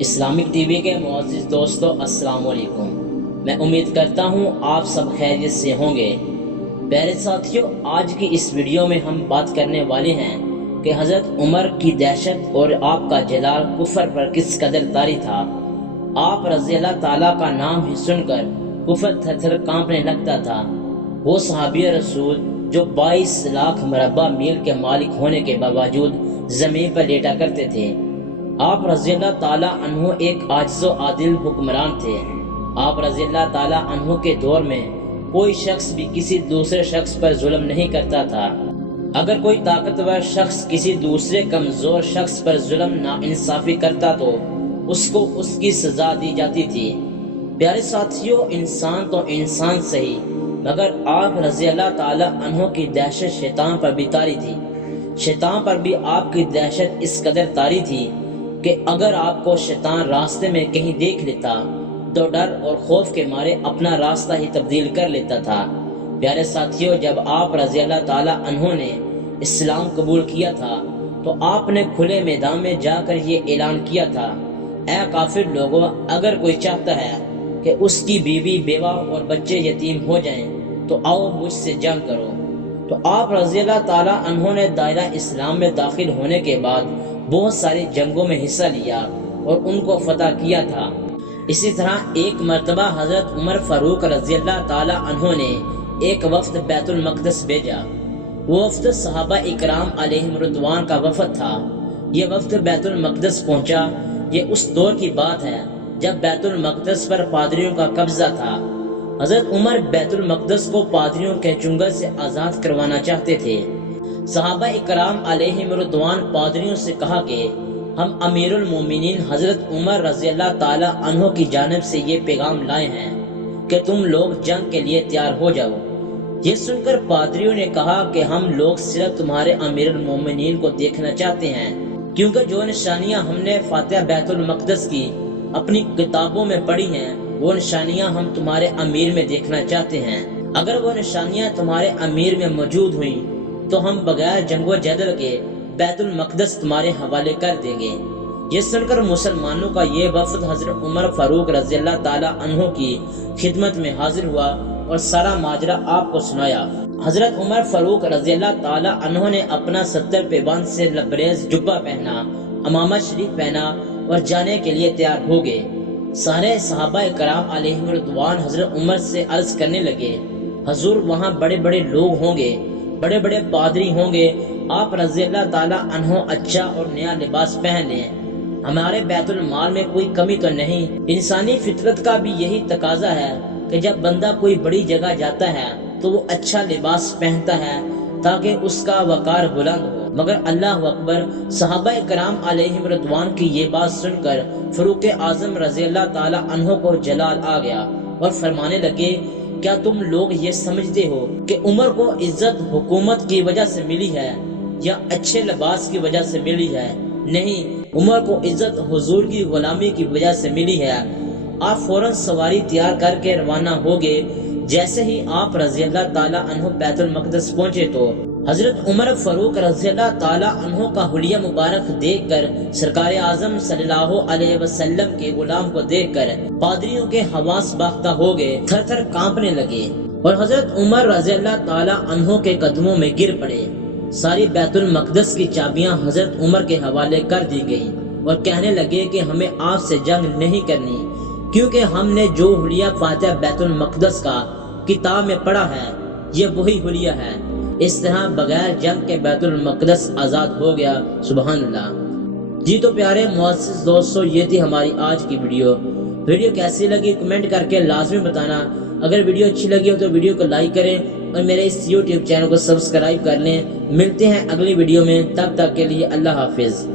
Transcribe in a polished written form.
Islamic T V کے معزز دوستو السلام علیکم۔ میں امید کرتا ہوں آپ سب خیریت سے ہوں گے۔ پیارے ساتھیوں، آج کی اس ویڈیو میں ہم بات کرنے والے ہیں کہ حضرت عمر کی دہشت اور آپ کا جلال کفر پر کس قدر طاری تھا۔ آپ رضی اللہ تعالیٰ کا نام ہی سن کر کفر تھر تھر کانپنے لگتا تھا۔ وہ صحابی رسول جو 22 لاکھ مربع میل کے مالک ہونے کے باوجود زمین پر لیٹا کرتے تھے۔ آپ رضی اللہ تعالیٰ عنہ ایک عاجز و عادل حکمران تھے۔ آپ رضی اللہ تعالیٰ عنہ کے دور میں کوئی شخص بھی کسی دوسرے شخص پر ظلم نہیں کرتا تھا۔ اگر کوئی طاقتور شخص کسی دوسرے کمزور شخص پر ظلم ناانصافی کرتا تو اس کو اس کی سزا دی جاتی تھی۔ پیارے ساتھیوں، انسان تو انسان صحیح، مگر آپ رضی اللہ تعالیٰ عنہ کی دہشت شیطان پر بھی طاری تھی۔ شیطان پر بھی آپ کی دہشت اس قدر طاری تھی کہ اگر آپ کو شیطان راستے میں کہیں دیکھ لیتا تو ڈر اور خوف کے مارے اپنا راستہ ہی تبدیل کر لیتا تھا۔ پیارے ساتھیوں، جب آپ رضی اللہ تعالیٰ عنہ نے اسلام قبول کیا تھا تو آپ نے کھلے میدان میں جا کر یہ اعلان کیا تھا، اے کافر لوگوں، اگر کوئی چاہتا ہے کہ اس کی بیوی بیوہ اور بچے یتیم ہو جائیں تو آؤ مجھ سے جنگ کرو۔ تو آپ رضی اللہ تعالیٰ عنہ نے دائرہ اسلام میں داخل ہونے کے بعد بہت ساری جنگوں میں حصہ لیا اور ان کو فتح کیا تھا۔ اسی طرح ایک مرتبہ حضرت عمر فاروق رضی اللہ تعالیٰ عنہ نے ایک وفد بیت المقدس بھیجا۔ وہ وفد صحابہ اکرام علیہم رضوان کا وفد تھا۔ یہ وفد بیت المقدس پہنچا۔ یہ اس دور کی بات ہے جب بیت المقدس پر پادریوں کا قبضہ تھا۔ حضرت عمر بیت المقدس کو پادریوں کے چنگل سے آزاد کروانا چاہتے تھے۔ صحابہ اکرام علیہم رضوان پادریوں سے کہا کہ ہم امیر المومنین حضرت عمر رضی اللہ تعالیٰ عنہ کی جانب سے یہ پیغام لائے ہیں کہ تم لوگ جنگ کے لیے تیار ہو جاؤ۔ یہ سن کر پادریوں نے کہا کہ ہم لوگ صرف تمہارے امیر المومنین کو دیکھنا چاہتے ہیں، کیونکہ جو نشانیاں ہم نے فاتح بیت المقدس کی اپنی کتابوں میں پڑھی ہیں وہ نشانیاں ہم تمہارے امیر میں دیکھنا چاہتے ہیں۔ اگر وہ نشانیاں تمہارے امیر میں موجود ہوئیں تو ہم بغیر جنگ و جدل کے بیت المقدس تمہارے حوالے کر دیں گے۔ یہ سن کر مسلمانوں کا یہ وفد حضرت عمر فاروق رضی اللہ تعالیٰ عنہ کی خدمت میں حاضر ہوا اور سارا ماجرا آپ کو سنایا۔ حضرت عمر فاروق رضی اللہ تعالیٰ عنہ نے اپنا 70 پیبند سے لبریز جبہ پہنا، امامہ شریف پہنا اور جانے کے لیے تیار ہو گئے۔ سارے صحابہ کرام علیہم رضوان حضرت عمر سے عرض کرنے لگے، حضور وہاں بڑے بڑے لوگ ہوں گے، بڑے بڑے پادری ہوں گے، آپ رضی اللہ تعالیٰ عنہ اچھا اور نیا لباس پہن لیں، ہمارے بیت المال میں کوئی کمی تو نہیں۔ انسانی فطرت کا بھی یہی تقاضا ہے کہ جب بندہ کوئی بڑی جگہ جاتا ہے تو وہ اچھا لباس پہنتا ہے تاکہ اس کا وقار بلند ہو۔ مگر اللہ اکبر، صحابہ کرام علیہم رضوان کی یہ بات سن کر فاروق اعظم رضی اللہ تعالیٰ عنہ کو جلال آ گیا اور فرمانے لگے، کیا تم لوگ یہ سمجھتے ہو کہ عمر کو عزت حکومت کی وجہ سے ملی ہے یا اچھے لباس کی وجہ سے ملی ہے؟ نہیں، عمر کو عزت حضور کی غلامی کی وجہ سے ملی ہے۔ آپ فوراً سواری تیار کر کے روانہ ہو گئے۔ جیسے ہی آپ رضی اللہ تعالیٰ عنہ بیت المقدس پہنچے تو حضرت عمر فاروق رضی اللہ تعالیٰ عنہ کا حلیہ مبارک دیکھ کر، سرکار اعظم صلی اللہ علیہ وسلم کے غلام کو دیکھ کر پادریوں کے حواس باختہ ہو گئے، تھر تھر کانپنے لگے اور حضرت عمر رضی اللہ تعالیٰ عنہ کے قدموں میں گر پڑے۔ ساری بیت المقدس کی چابیاں حضرت عمر کے حوالے کر دی گئیں اور کہنے لگے کہ ہمیں آپ سے جنگ نہیں کرنی، کیونکہ ہم نے جو حلیہ فاتح بیت المقدس کا کتاب میں پڑھا ہے یہ وہی حلیہ ہے۔ اس طرح بغیر جنگ کے بیت المقدس آزاد ہو گیا۔ سبحان اللہ۔ جی تو پیارے معزز دوستو، یہ تھی ہماری آج کی ویڈیو کیسی لگی کمنٹ کر کے لازمی بتانا۔ اگر ویڈیو اچھی لگی ہو تو ویڈیو کو لائک کریں اور میرے اس یوٹیوب چینل کو سبسکرائب کر لیں۔ ملتے ہیں اگلی ویڈیو میں، تب تک کے لیے اللہ حافظ۔